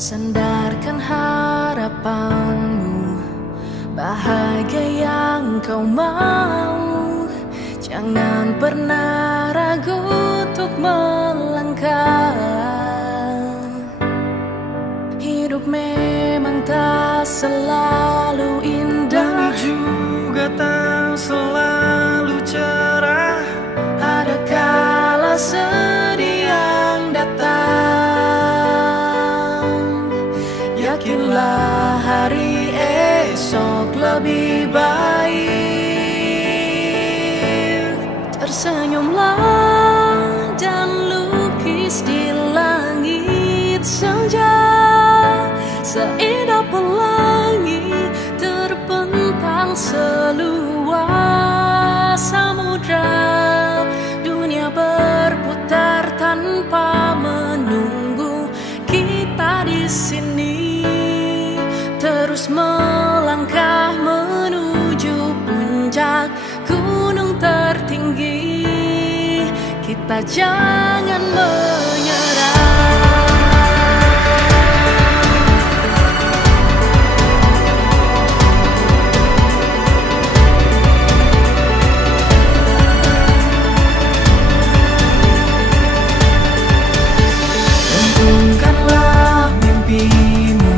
Sandarkan harapanmu, bahagia yang kau mau. Jangan pernah ragu untuk melangkah. Hidup memang tak selalu indah, juga tak selalu cerah. ada kala sedih yang datang. Yakinlah hari esok lebih baik. Tersenyumlah dan lukis di langit senja, seindah pelangi terbentang seluas samudra. Dunia berputar tanpa menunggu, kita di sini terus melangkah menuju puncak gunung tertinggi. Kita jangan menyerah. Gantungkanlah mimpimu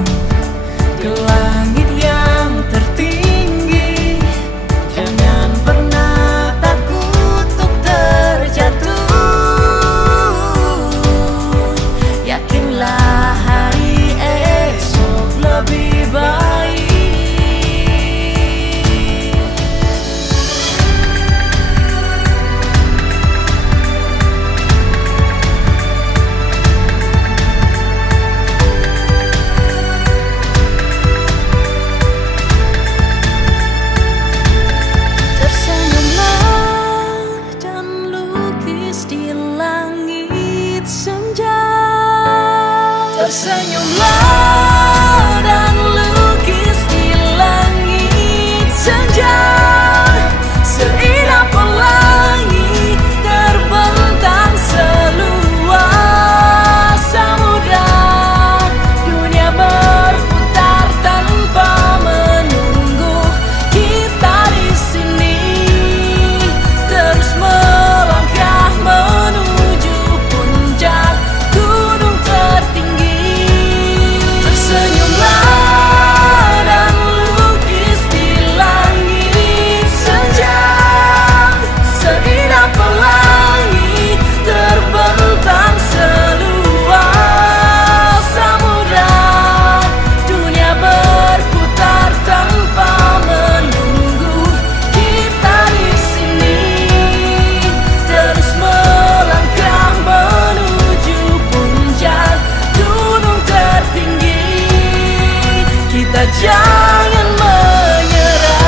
ke langit yang tertinggi. Jangan pernah takut untuk terjatuh. Yakinlah hari esok lebih baik. Tersenyumlah dan lukis di langit senja, seindah pelangi terbentang seluas samudra. Dunia berputar tanpa menunggu, kita di sini terus melangkah menuju puncak gunung tertinggi. Senyumlah dan lukis di langit senja, seindah pelangi terbentang seluas samudra. Dunia berputar tanpa menunggu, kita di sini terus melangkah menuju puncak gunung tertinggi. Kita jangan menyerah.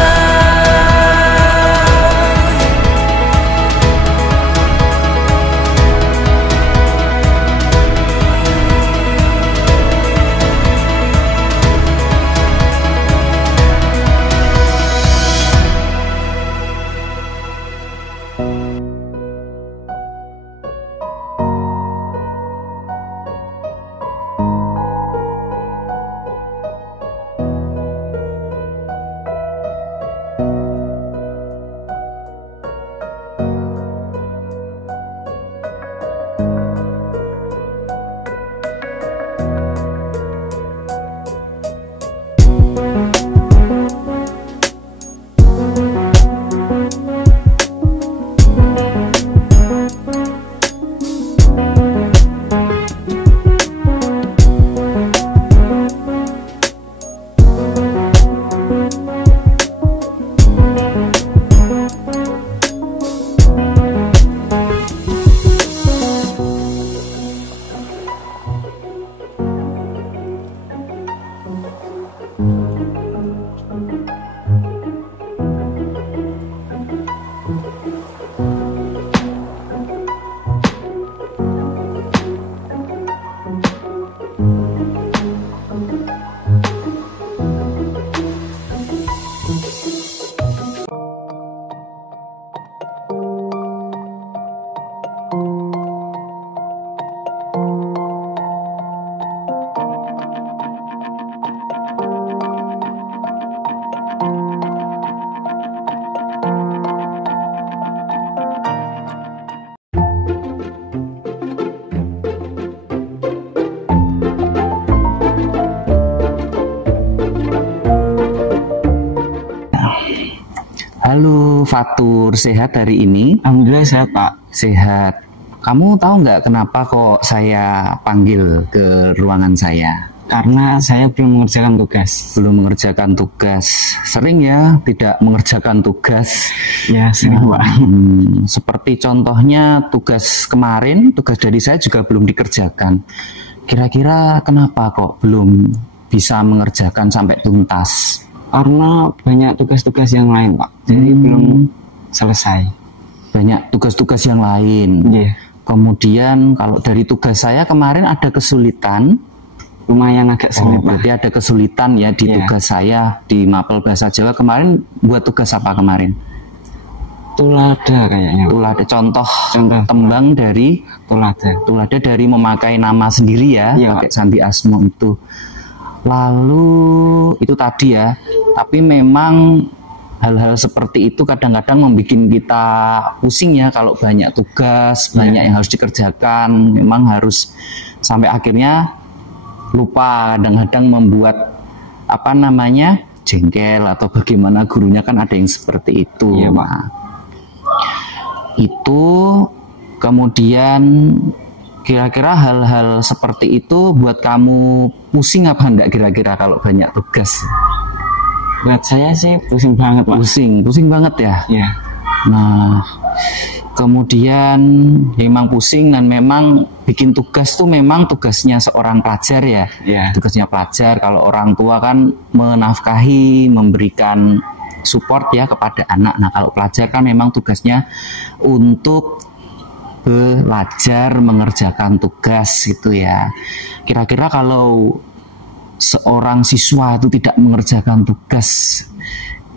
Halo Fatur, sehat hari ini? Alhamdulillah sehat Pak. Sehat. Kamu tahu nggak kenapa kok saya panggil ke ruangan saya? Karena saya belum mengerjakan tugas. Belum mengerjakan tugas. Sering ya tidak mengerjakan tugas. Ya sering Pak. Seperti contohnya tugas kemarin, tugas dari saya juga belum dikerjakan. Kira-kira kenapa kok belum bisa mengerjakan sampai tuntas? Karena banyak tugas-tugas yang lain Pak. Jadi belum selesai. Banyak tugas-tugas yang lain. Iya. Kemudian kalau dari tugas saya kemarin ada kesulitan. Lumayan agak sulit Pak. Berarti ada kesulitan ya di tugas saya di Mapel Bahasa Jawa kemarin. Buat tugas apa kemarin? Tulada kayaknya. Tulada, contoh tembang dari tulada. Tulada dari memakai nama sendiri ya, Iya, pakai sandi asmo itu. Lalu itu tadi ya, tapi memang hal-hal seperti itu kadang-kadang membuat kita pusing ya kalau banyak tugas, banyak yang harus dikerjakan, memang harus sampai akhirnya lupa, kadang-kadang membuat jengkel atau bagaimana gurunya, kan ada yang seperti itu. Iya, Pak. Itu kemudian kira-kira hal-hal seperti itu buat kamu pusing apa enggak kira-kira kalau banyak tugas? Buat saya sih pusing banget Pak. Pusing banget ya? Iya. Nah, kemudian memang pusing dan memang bikin tugas tuh memang tugasnya seorang pelajar ya. Iya. Tugasnya pelajar, kalau orang tua kan menafkahi, memberikan support ya kepada anak. Nah, kalau pelajar kan memang tugasnya untuk belajar mengerjakan tugas gitu ya. Kira-kira kalau seorang siswa itu tidak mengerjakan tugas,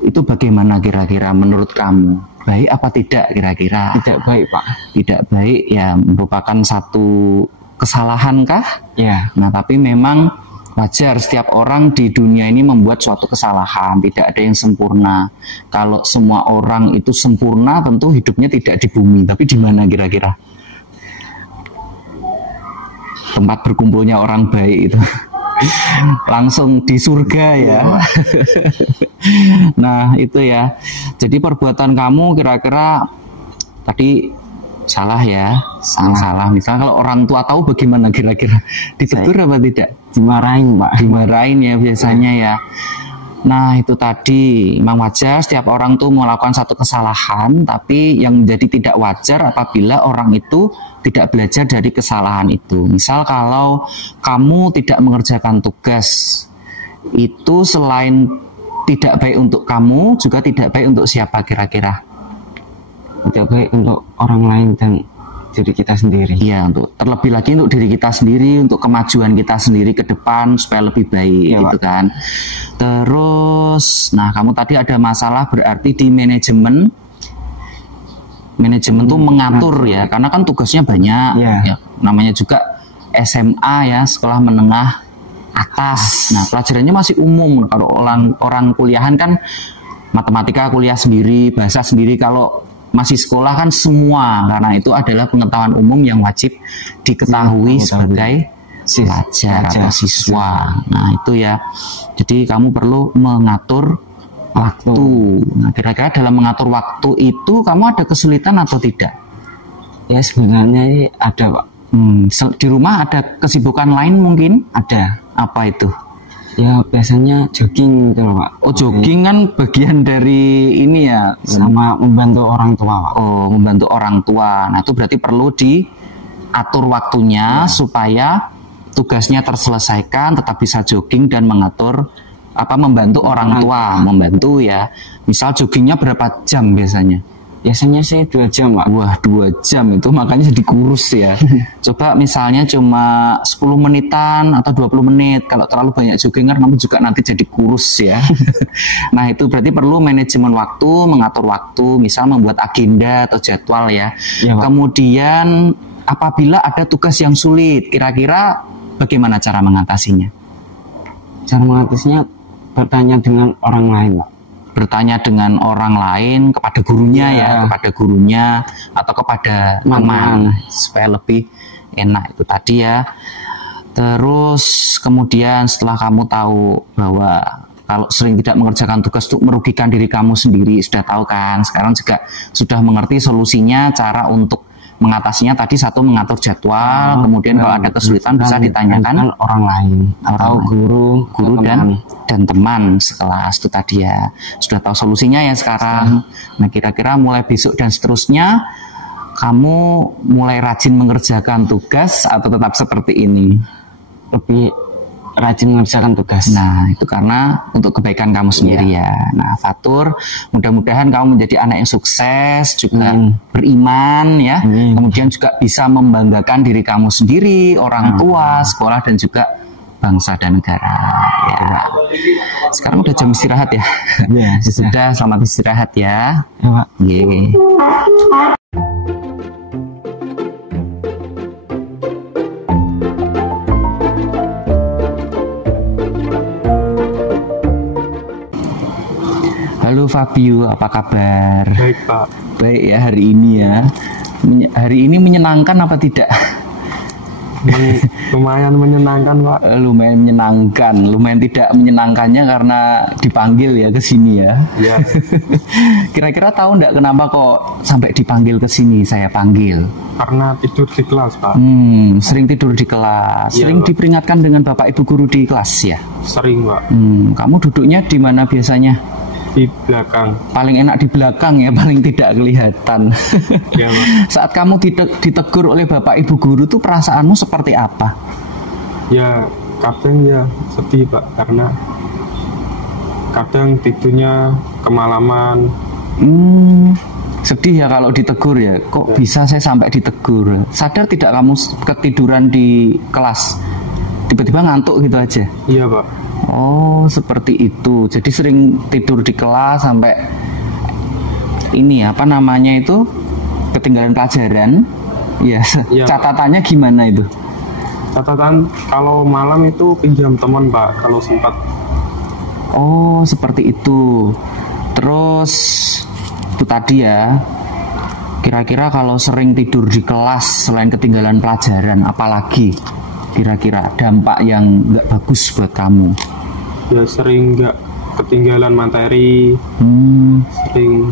itu bagaimana kira-kira menurut kamu? Baik apa tidak kira-kira? Tidak baik Pak. Tidak baik ya, merupakan satu kesalahan kah? Ya. Nah, tapi memang wajar, setiap orang di dunia ini membuat suatu kesalahan, tidak ada yang sempurna. Kalau semua orang itu sempurna, tentu hidupnya tidak di bumi, tapi di mana kira-kira? Tempat berkumpulnya orang baik itu. Langsung di surga ya. Nah, itu ya. Jadi perbuatan kamu kira-kira tadi salah ya, salah. Misalnya kalau orang tua tahu bagaimana kira-kira? Ditegur apa tidak? Dimarahin Pak. Dimarahin ya biasanya ya. Nah, itu tadi memang wajar setiap orang tuh melakukan satu kesalahan, tapi yang menjadi tidak wajar apabila orang itu tidak belajar dari kesalahan itu. Misal kalau kamu tidak mengerjakan tugas, itu selain tidak baik untuk kamu, juga tidak baik untuk siapa kira-kira? Tidak baik untuk orang lain dan diri kita sendiri. Iya, untuk terlebih lagi untuk diri kita sendiri, untuk kemajuan kita sendiri ke depan supaya lebih baik, ya, gitu kan. Terus, nah kamu tadi ada masalah berarti di manajemen. Manajemen tuh mengatur ya, karena kan tugasnya banyak. Ya, namanya juga SMA ya, sekolah menengah atas. Nah, pelajarannya masih umum. Kalau orang kuliahan kan matematika kuliah sendiri, bahasa sendiri. Kalau masih sekolah kan semua, karena itu adalah pengetahuan umum yang wajib diketahui sebagai pelajar atau siswa. Nah, itu ya. Jadi kamu perlu mengatur waktu. Nah, kira-kira dalam mengatur waktu itu kamu ada kesulitan atau tidak? Ya sebenarnya ada Pak. Di rumah ada kesibukan lain mungkin? Ada. Apa itu? Ya biasanya jogging gitu Pak. Oh, jogging kan bagian dari ini ya, sama membantu orang tua Pak. Oh, membantu orang tua. Nah, itu berarti perlu diatur waktunya supaya tugasnya terselesaikan, tetap bisa jogging dan membantu orang tua, membantu ya. Misal joggingnya berapa jam biasanya? Biasanya sih 2 jam Pak. Wah, 2 jam itu makanya jadi kurus ya. Coba misalnya cuma 10 menitan atau 20 menit. Kalau terlalu banyak jogging kan kamu juga nanti jadi kurus ya. Nah, itu berarti perlu manajemen waktu, mengatur waktu, misal membuat agenda atau jadwal ya. Kemudian apabila ada tugas yang sulit, kira-kira bagaimana cara mengatasinya? Cara mengatasinya bertanya dengan orang lain Pak. Bertanya dengan orang lain, kepada gurunya ya, kepada gurunya atau kepada teman supaya lebih enak, itu tadi ya. Terus kemudian setelah kamu tahu bahwa kalau sering tidak mengerjakan tugas itu merugikan diri kamu sendiri, sudah tahu kan. Sekarang juga sudah mengerti solusinya, cara untuk mengatasinya. Tadi satu, mengatur jadwal, kemudian kalau ada kesulitan bisa ditanyakan orang lain atau guru dan teman sekelas itu tadi ya. Sudah tahu solusinya ya sekarang. Nah, kira-kira mulai besok dan seterusnya kamu mulai rajin mengerjakan tugas atau tetap seperti ini? Lebih rajin mengerjakan tugas. Nah, itu karena untuk kebaikan kamu sendiri ya. Nah, Fatur, mudah-mudahan kamu menjadi anak yang sukses, juga beriman ya. Kemudian juga bisa membanggakan diri kamu sendiri, orang tua, sekolah, dan juga bangsa dan negara. Ya. Sekarang udah jam istirahat ya. Ya, sudah, selamat istirahat ya. Ya, Pak. Yeah. Halo Fabio, apa kabar? Baik Pak. Baik ya hari ini ya. Hari ini menyenangkan apa tidak? Lumayan menyenangkan Pak. Lumayan menyenangkan, lumayan tidak menyenangkannya karena dipanggil ya ke sini ya. Iya. Kira-kira tahu enggak kenapa kok sampai dipanggil ke sini? Saya panggil. Karena tidur di kelas Pak. Sering tidur di kelas. Iya, sering Pak. Diperingatkan dengan Bapak Ibu guru di kelas ya? Sering Pak. Kamu duduknya di mana biasanya? Di belakang. Paling enak di belakang ya, paling tidak kelihatan. Iya, Pak. Saat kamu ditegur oleh Bapak Ibu guru tuh perasaanmu seperti apa? Ya kadang ya sedih Pak, karena kadang tidurnya kemalaman. Sedih ya kalau ditegur ya. Kok bisa saya sampai ditegur? Sadar tidak kamu ketiduran di kelas? Tiba-tiba ngantuk gitu aja? Iya Pak. Oh, seperti itu. Jadi sering tidur di kelas sampai ini apa namanya itu, ketinggalan pelajaran. Ya, Iya, catatannya gimana itu? Catatan kalau malam itu pinjam teman Pak, kalau sempat. Oh, seperti itu. Terus itu tadi ya. Kira-kira kalau sering tidur di kelas selain ketinggalan pelajaran, apalagi kira-kira dampak yang nggak bagus buat kamu? Ya sering nggak ketinggalan materi. Sering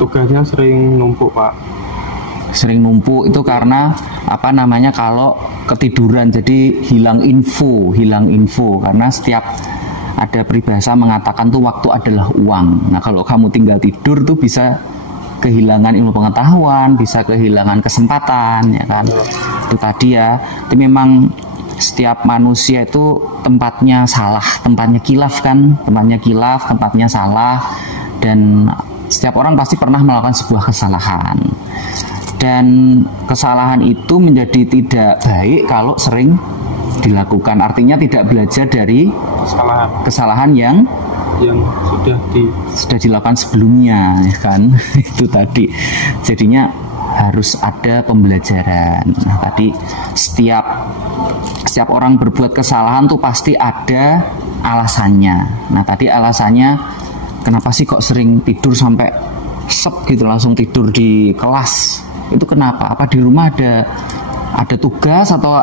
tugasnya sering numpuk Pak. Sering numpuk itu karena apa namanya, kalau ketiduran jadi hilang info karena setiap ada peribahasa mengatakan tuh waktu adalah uang. Nah, kalau kamu tinggal tidur tuh bisa kehilangan ilmu pengetahuan, bisa kehilangan kesempatan ya kan. Itu tadi ya. Itu memang setiap manusia itu tempatnya salah, tempatnya kilaf kan, tempatnya salah, dan setiap orang pasti pernah melakukan sebuah kesalahan. Dan kesalahan itu menjadi tidak baik kalau sering dilakukan. Artinya tidak belajar dari kesalahan yang sudah dilakukan sebelumnya, ya kan? Itu tadi. Jadinya harus ada pembelajaran. Nah, tadi setiap orang berbuat kesalahan tuh pasti ada alasannya. Nah, tadi alasannya kenapa sih kok sering tidur sampai gitu, langsung tidur di kelas? Itu kenapa? Apa di rumah ada tugas atau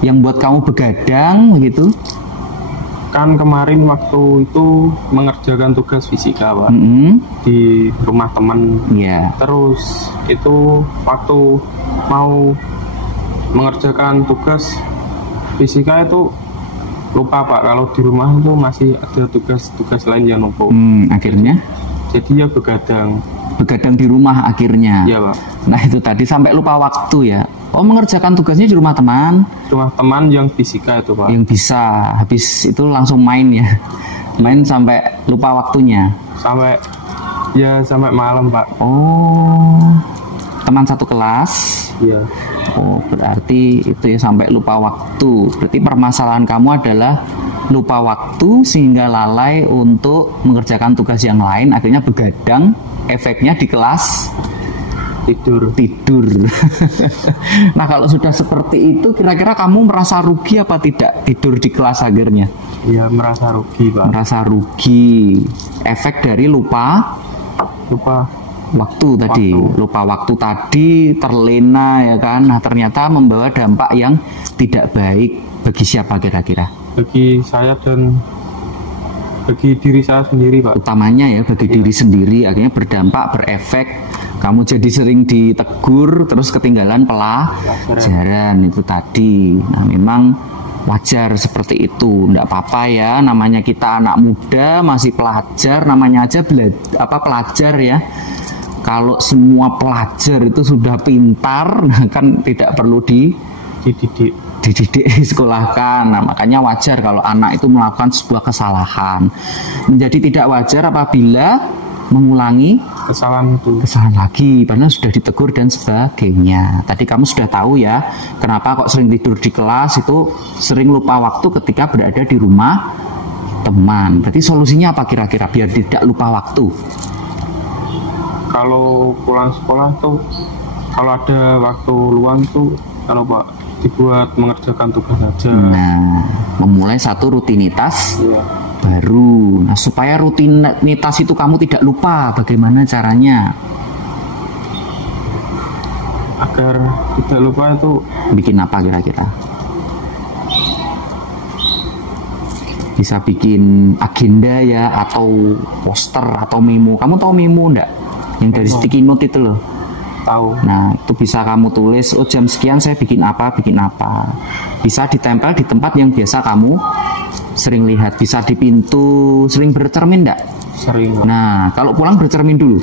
yang buat kamu begadang begitu? Kan kemarin waktu itu mengerjakan tugas fisika Pak, di rumah teman. Terus itu waktu mau mengerjakan tugas fisika itu lupa Pak, kalau di rumah itu masih ada tugas-tugas lain yang numpuk. Akhirnya? Jadi ya begadang di rumah akhirnya. Iya Pak. Nah itu tadi sampai lupa waktu ya. Oh, mengerjakan tugasnya di rumah teman. Rumah teman yang fisika itu Pak. Yang bisa, habis itu langsung main ya. Main sampai lupa waktunya. Sampai malam Pak. Oh, teman satu kelas. Iya. Oh, berarti itu ya sampai lupa waktu. Berarti permasalahan kamu adalah lupa waktu sehingga lalai untuk mengerjakan tugas yang lain, akhirnya begadang, efeknya di kelas tidur. Nah, kalau sudah seperti itu kira-kira kamu merasa rugi apa tidak tidur di kelas akhirnya? Iya, merasa rugi Pak. Merasa rugi, efek dari lupa waktu tadi, terlena ya kan. Nah, ternyata membawa dampak yang tidak baik bagi siapa kira-kira? bagi saya dan bagi diri saya sendiri, Pak. Utamanya ya bagi diri sendiri, akhirnya berdampak, berefek. Kamu jadi sering ditegur, terus ketinggalan pelajaran itu tadi. Nah, memang wajar seperti itu, enggak apa-apa ya. Namanya kita anak muda, masih pelajar, namanya aja pelajar ya. Kalau semua pelajar itu sudah pintar, kan tidak perlu dididik disekolahkan. Nah, makanya wajar kalau anak itu melakukan sebuah kesalahan. Menjadi tidak wajar apabila mengulangi kesalahan lagi, karena sudah ditegur dan sebagainya. Tadi kamu sudah tahu ya, kenapa kok sering tidur di kelas, itu sering lupa waktu ketika berada di rumah teman. Berarti solusinya apa kira-kira biar tidak lupa waktu? Kalau pulang sekolah tuh, kalau ada waktu luang tuh, kalau Pak, dibuat mengerjakan tugas saja. Nah, memulai satu rutinitas baru. Nah, supaya rutinitas itu kamu tidak lupa, bagaimana caranya? Agar tidak lupa itu bikin apa kira-kira? Bisa bikin agenda ya, atau poster atau memo. Kamu tahu memo enggak? Yang dari sticky note itu loh. Tahu. Nah, itu bisa kamu tulis, oh jam sekian saya bikin apa. Bisa ditempel di tempat yang biasa kamu sering lihat. Bisa di pintu. Sering bercermin enggak? Sering. Nah, kalau pulang bercermin dulu.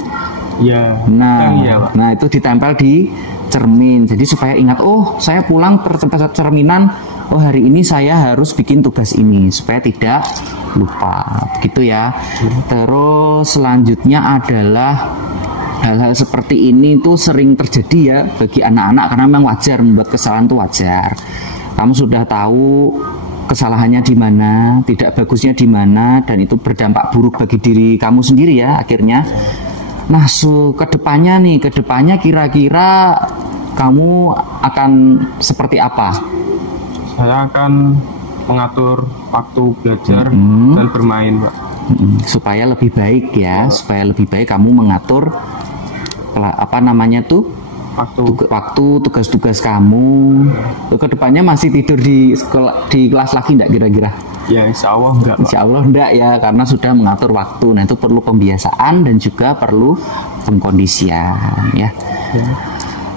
Ya. Nah, itu ditempel di cermin. Jadi supaya ingat, oh saya pulang cerminan, oh hari ini saya harus bikin tugas ini, supaya tidak lupa. Begitu ya. Terus selanjutnya adalah hal-hal seperti ini tuh sering terjadi ya bagi anak-anak, karena memang wajar, membuat kesalahan itu wajar. Kamu sudah tahu kesalahannya di mana, tidak bagusnya di mana, dan itu berdampak buruk bagi diri kamu sendiri ya akhirnya. Nah, kedepannya kira-kira kamu akan seperti apa? Saya akan mengatur waktu belajar dan bermain, Pak. Supaya lebih baik ya, supaya lebih baik kamu mengatur waktu tugas-tugas kamu. Kedepannya masih tidur di kelas lagi enggak kira-kira? Ya, insya Allah enggak. Insya Allah enggak ya, karena sudah mengatur waktu. Nah, itu perlu pembiasaan dan juga perlu pengkondisian ya.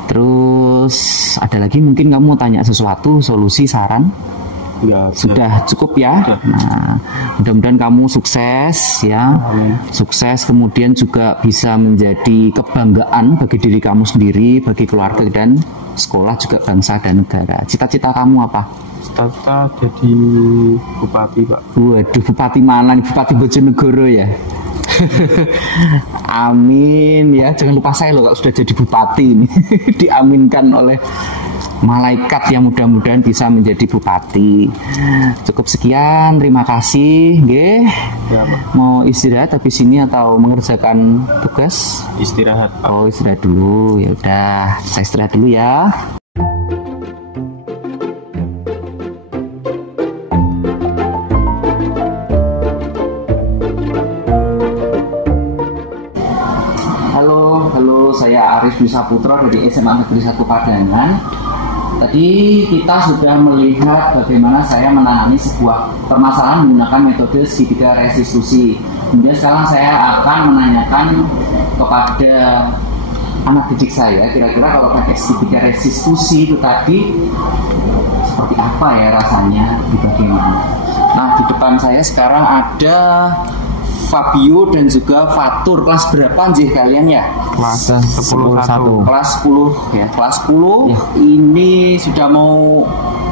Terus ada lagi mungkin kamu mau tanya sesuatu, solusi, saran? Ya, sudah cukup ya. Nah, mudah-mudahan kamu sukses ya. Sukses, kemudian juga bisa menjadi kebanggaan bagi diri kamu sendiri, bagi keluarga dan sekolah, juga bangsa dan negara. Cita-cita kamu apa? Cita-cita jadi bupati, Pak. Waduh, bupati mana nih? Bupati Bojonegoro ya. Amin ya. Jangan lupa saya loh kalau sudah jadi bupati ini. Diaminkan oleh malaikat yang mudah-mudahan bisa menjadi bupati. Cukup sekian, terima kasih. Nggih. Ya, mau istirahat habis ini atau mengerjakan tugas? Istirahat, Pak. Oh, istirahat dulu. Ya udah, saya istirahat dulu ya. Halo, saya Arif Dwi Saputra dari SMA Negeri 1 Padangan. Tadi kita sudah melihat bagaimana saya menangani sebuah permasalahan menggunakan metode segitiga restitusi. Kemudian sekarang saya akan menanyakan kepada anak didik saya, kira-kira kalau pakai segitiga restitusi itu tadi seperti apa ya rasanya, bagaimana. Nah, di depan saya sekarang ada Fabio dan juga Fatur. Kelas berapa anjir kalian ya? Kelas 10. Kelas 10 ya. Kelas 10 ya. Ini sudah mau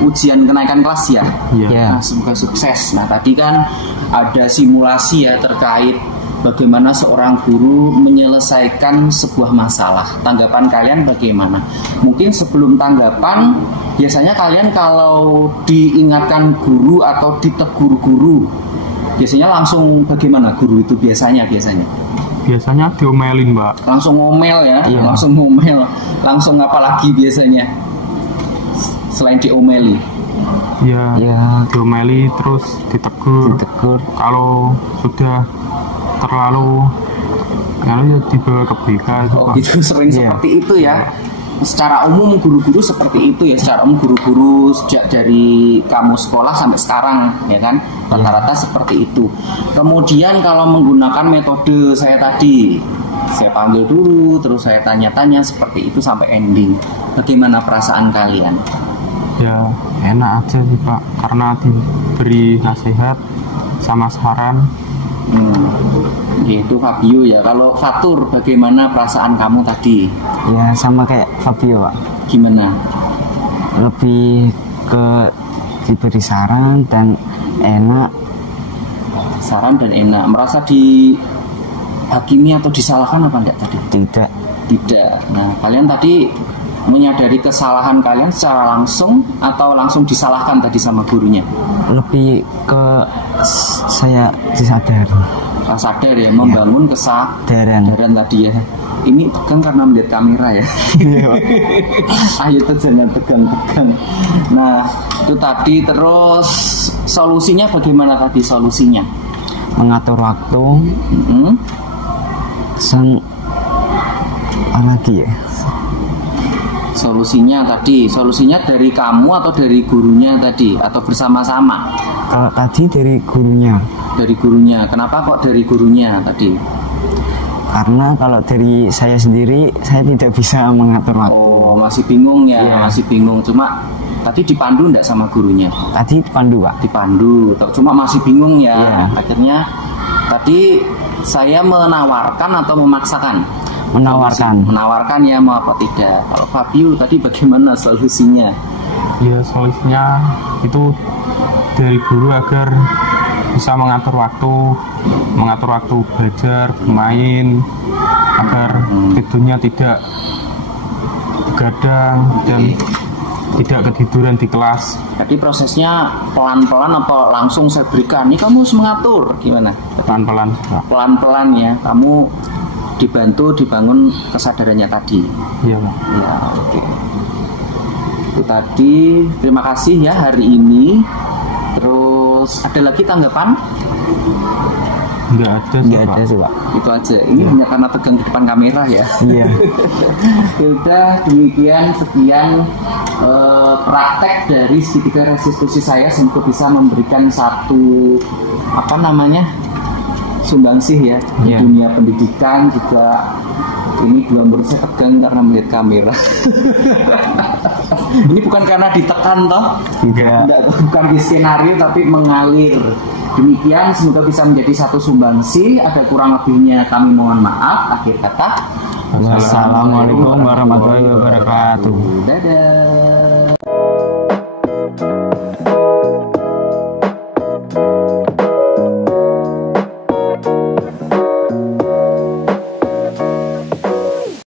ujian kenaikan kelas ya? Ya. Nah, semoga sukses. Nah, tadi kan ada simulasi ya terkait bagaimana seorang guru menyelesaikan sebuah masalah. Tanggapan kalian bagaimana? Mungkin sebelum tanggapan, biasanya kalian kalau diingatkan guru atau ditegur guru, biasanya langsung bagaimana guru itu biasanya? Biasanya diomelin, Mbak. Langsung ngomel ya? Iya. Langsung ngomel. Langsung apa lagi biasanya? Selain diomeli? Ya, diomeli terus ditegur. Kalau sudah terlalu ya dibawa ke BK itu. Oh, gitu, sering seperti itu ya. secara umum guru-guru seperti itu ya, secara umum guru-guru sejak dari kamu sekolah sampai sekarang ya kan, rata-rata seperti itu. Kemudian kalau menggunakan metode saya tadi, saya panggil dulu terus saya tanya-tanya seperti itu sampai ending, bagaimana perasaan kalian? Ya enak aja sih Pak, karena diberi nasihat sama saran. Itu Fabio ya. Kalau Fatur, bagaimana perasaan kamu tadi? Ya sama kayak Fabio Pak. Gimana? Lebih ke diberi saran dan enak. Saran dan enak. Merasa dihakimi atau disalahkan apa enggak tadi? Tidak. Tidak. Nah, kalian tadi menyadari kesalahan kalian secara langsung atau langsung disalahkan tadi sama gurunya? Lebih ke saya disadari. Sadar ya, membangun kesadaran tadi ya. Ini tegang karena melihat kamera ya. Ayo jangan tegang-tegang. Nah, itu tadi. Terus solusinya bagaimana tadi solusinya? Mengatur waktu. Apa lagi ya? Solusinya dari kamu atau dari gurunya tadi atau bersama-sama? Kalau tadi dari gurunya. Dari gurunya. Kenapa kok dari gurunya tadi? Karena kalau dari saya sendiri saya tidak bisa mengatur waktu. Oh, masih bingung ya? Yeah. Masih bingung. Cuma tadi dipandu enggak sama gurunya? Tadi dipandu Pak. Dipandu. Cuma masih bingung ya. Yeah. Akhirnya tadi saya menawarkan atau memaksakan? Menawarkan ya, mau apa tidak. Kalau Fabio tadi bagaimana solusinya? Ya solusinya itu dari guru agar bisa mengatur waktu belajar, bermain, agar tidurnya tidak begadang dan tidak ketiduran di kelas. Jadi prosesnya pelan-pelan atau langsung saya berikan? Ini kamu harus mengatur, gimana? Pelan-pelan. Pelan-pelan ya, kamu dibantu dibangun kesadarannya tadi. Iya. Ya, oke. Itu tadi. Terima kasih ya hari ini. Terus ada lagi tanggapan? Enggak ada sih Pak. Itu aja. Ini hanya karena tegang di depan kamera ya. Iya. Sudah demikian sekian praktek dari segitiga restitusi saya untuk bisa memberikan satu sumbangsih ya di dunia pendidikan juga. Ini dua murid saya tegang karena melihat kamera. Ini bukan karena ditekan toh? Tidak, bukan di skenario tapi mengalir. Demikian, semoga bisa menjadi satu sumbangsih. Ada kurang lebihnya kami mohon maaf. Akhir kata, wassalamualaikum warahmatullahi wabarakatuh. Dadah.